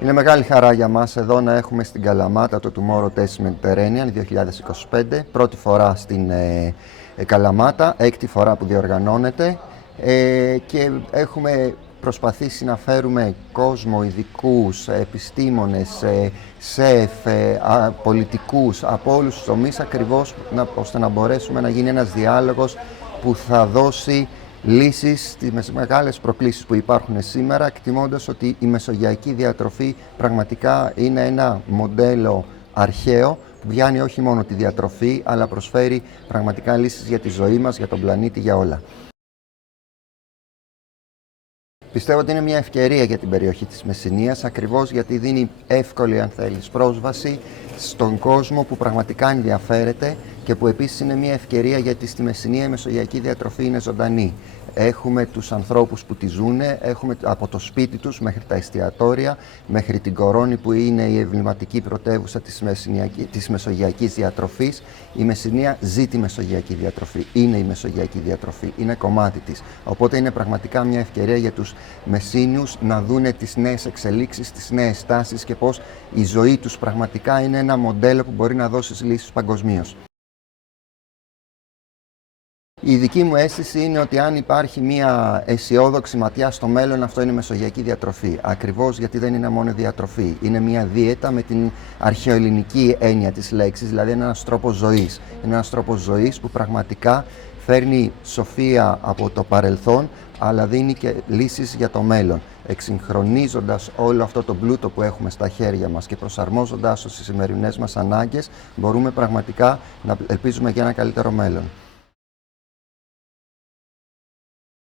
Είναι μεγάλη χαρά για μας εδώ να έχουμε στην Καλαμάτα το Tomorrow Test Mediterranean 2025. Πρώτη φορά στην Καλαμάτα, έκτη φορά που διοργανώνεται και έχουμε προσπαθήσει να φέρουμε κόσμο, ειδικούς, επιστήμονες, σεφ, πολιτικούς από όλους τους τομείς ακριβώς ώστε να μπορέσουμε να γίνει ένας διάλογος που θα δώσει λύσεις στις μεγάλες προκλήσεις που υπάρχουν σήμερα, εκτιμώντας ότι η μεσογειακή διατροφή πραγματικά είναι ένα μοντέλο αρχαίο που πιάνει όχι μόνο τη διατροφή, αλλά προσφέρει πραγματικά λύσεις για τη ζωή μας, για τον πλανήτη, για όλα. Πιστεύω ότι είναι μια ευκαιρία για την περιοχή της Μεσσηνίας, ακριβώς γιατί δίνει εύκολη, αν θέλεις, πρόσβαση στον κόσμο που πραγματικά ενδιαφέρεται και που επίσης είναι μια ευκαιρία γιατί στη Μεσσηνία η μεσογειακή διατροφή είναι ζωντανή. Έχουμε τους ανθρώπους που τη ζουνε, έχουμε από το σπίτι τους μέχρι τα εστιατόρια, μέχρι την Κορώνη που είναι η εμβληματική πρωτεύουσα της μεσογειακής διατροφής. Η Μεσσηνία ζει τη μεσογειακή διατροφή, είναι η μεσογειακή διατροφή, είναι κομμάτι της. Οπότε είναι πραγματικά μια ευκαιρία για τους Μεσσήνιους να δούνε τις νέες εξελίξεις, τις νέες τάσεις και πώς η ζωή τους πραγματικά είναι ένα μοντέλο που μπορεί να δώσει λύσεις παγκοσμίως. Η δική μου αίσθηση είναι ότι αν υπάρχει μια αισιόδοξη ματιά στο μέλλον, αυτό είναι η μεσογειακή διατροφή. Ακριβώς γιατί δεν είναι μόνο διατροφή. Είναι μια δίαιτα με την αρχαιοελληνική έννοια της λέξης, δηλαδή είναι ένας τρόπος ζωής. Είναι ένας τρόπος ζωής που πραγματικά φέρνει σοφία από το παρελθόν, αλλά δίνει και λύσεις για το μέλλον. Εξυγχρονίζοντας όλο αυτό το πλούτο που έχουμε στα χέρια μας και προσαρμόζοντάς το στις σημερινές μας ανάγκες, μπορούμε πραγματικά να ελπίζουμε για ένα καλύτερο μέλλον.